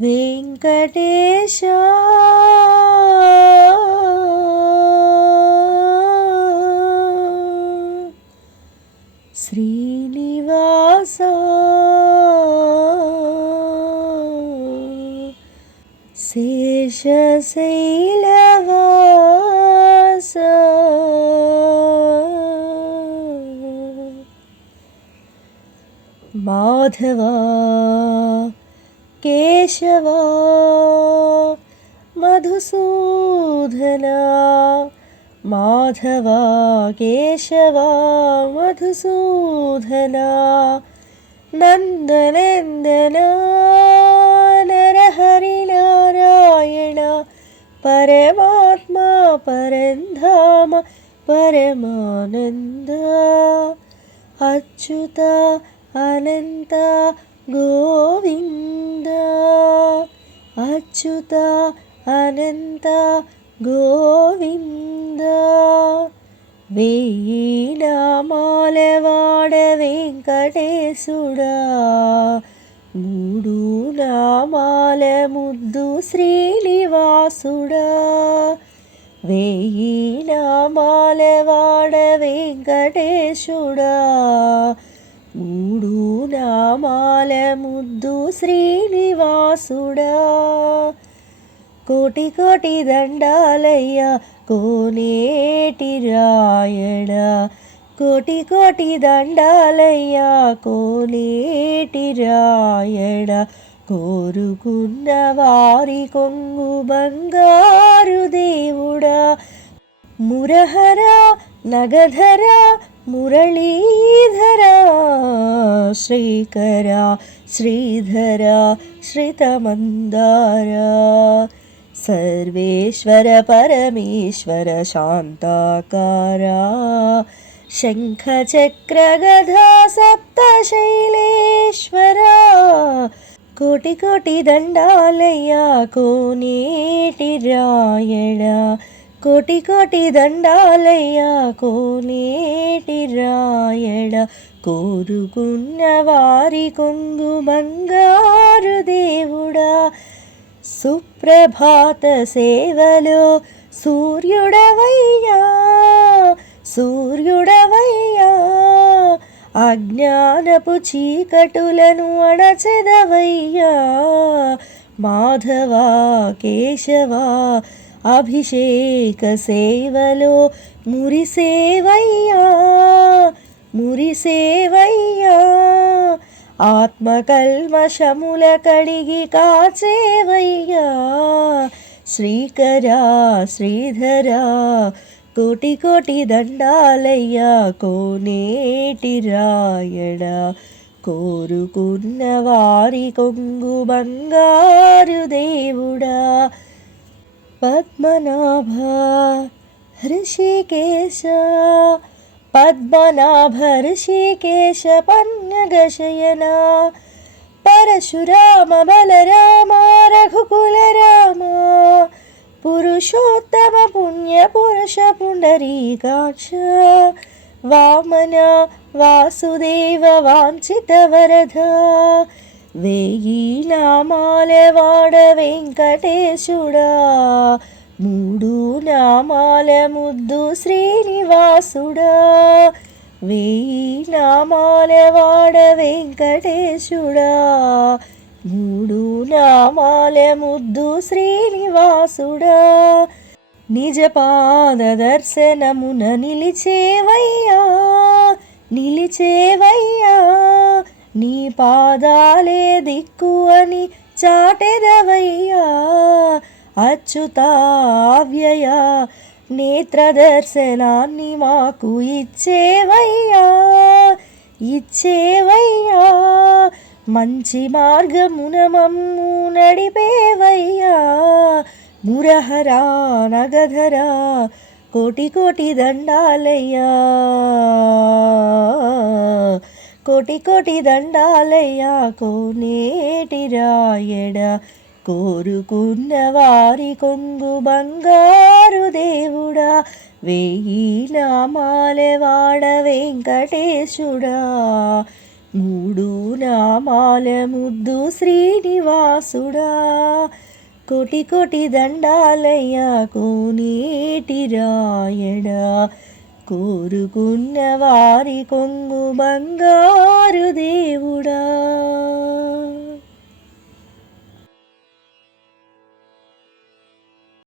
వెంకటేశ శ్రీనివాస శేషశైలవాస మాధవా కేశవా మధుసూదనా మాధవా కేశవా మధుసూదనా నందనందనా నరహరి నారాయణ పరమాత్మా పరంధామ పరమానంద అచ్యుత అనంత గోవింద అచ్యుత అనంత గోవింద వెయ్యి నామాలవాడ వెంకటేశుడా మూడు నామాల ముద్దు శ్రీనివాసుడా వెయ్యి నామాలవాడ వెంకటేశుడా మూడు నామాల ముద్దు శ్రీనివాసుడా కోటి కోటి దండాలయ్య కోనేటి రాయణ కోటి కోటి దండాలయ్య కోనేటి రాయణ కోరుకున్న వారి కొంగు బంగారు దేవుడా మురహర నగధర మురళీధర శ్రీకర శ్రీధర శ్రితమందార సర్వేశ్వర పరమేశ్వర శాంతాకార శంఖ చక్ర గదా సప్తశైలేశ్వర కోటి కోటి దండాలయ్య కోనేటి రాయణ కోటి కోటి దండాలయ్య కోనేటి రాయణ కోరుకున్న వారి కొంగు బంగారు దేవుడా సుప్రభాత సేవలో సూర్యుడవయ్యా సూర్యుడవయ్యా అజ్ఞానపు చీకటులను అణచెదవయ్యా మాధవా కేశవా అభిషేక సేవలో మురిసేవయ్యా మురిసేవయ్యా ఆత్మకల్మషముల కడిగి కాచేవయ్యా శ్రీకరా శ్రీధరా కోటి కోటి దండాలయ్యా కోనేటి రాయణ కోరుకున్న వారి కొంగు బంగారు దేవుడా పద్మనాభ హృషికేశ పద్మనాభ హృషికేశ పన్నగశయన పరశురామ బలరామ రఘుకుల రామ పురుషోత్తమ పుణ్య పురుష పుండరీకాక్ష వామన వాసుదేవ వాంఛిత వరద వెయ్యి నామాల వాడ వెంకటేశుడా మూడు నామాల ముద్దు శ్రీనివాసుడా వెయ్యి నామాల వాడ వెంకటేశుడా మూడు నామాల ముద్దు శ్రీనివాసుడా నిజ పాద దర్శనమున నిలిచేవయ్యా నిలిచేవయ్యా నీ పాదాలే దిక్కు అని చాటెదవయ్యా అచ్యుతావ్యయ నేత్ర దర్శనాన్ని మాకు ఇచ్చేవయ్యా ఇచ్చేవయ్యా మంచి మార్గమున మమ్ము నడిపేవయ్యా మురహరా నగధరా కోటి కోటి దండాలయ్యా కోటి కోటి దండాలయ్యా కోనేటి రాయణ కోరుకున్న వారి కొంగు బంగారు దేవుడా వెయ్యి నామాల వాడ వెంకటేశుడా మూడు నామాల ముద్దు శ్రీనివాసుడా, కోటి కోటి దండాలయ్యా కోనేటి రాయడా, కోరుకున్న వారి కొంగు బంగారు దేవుడా.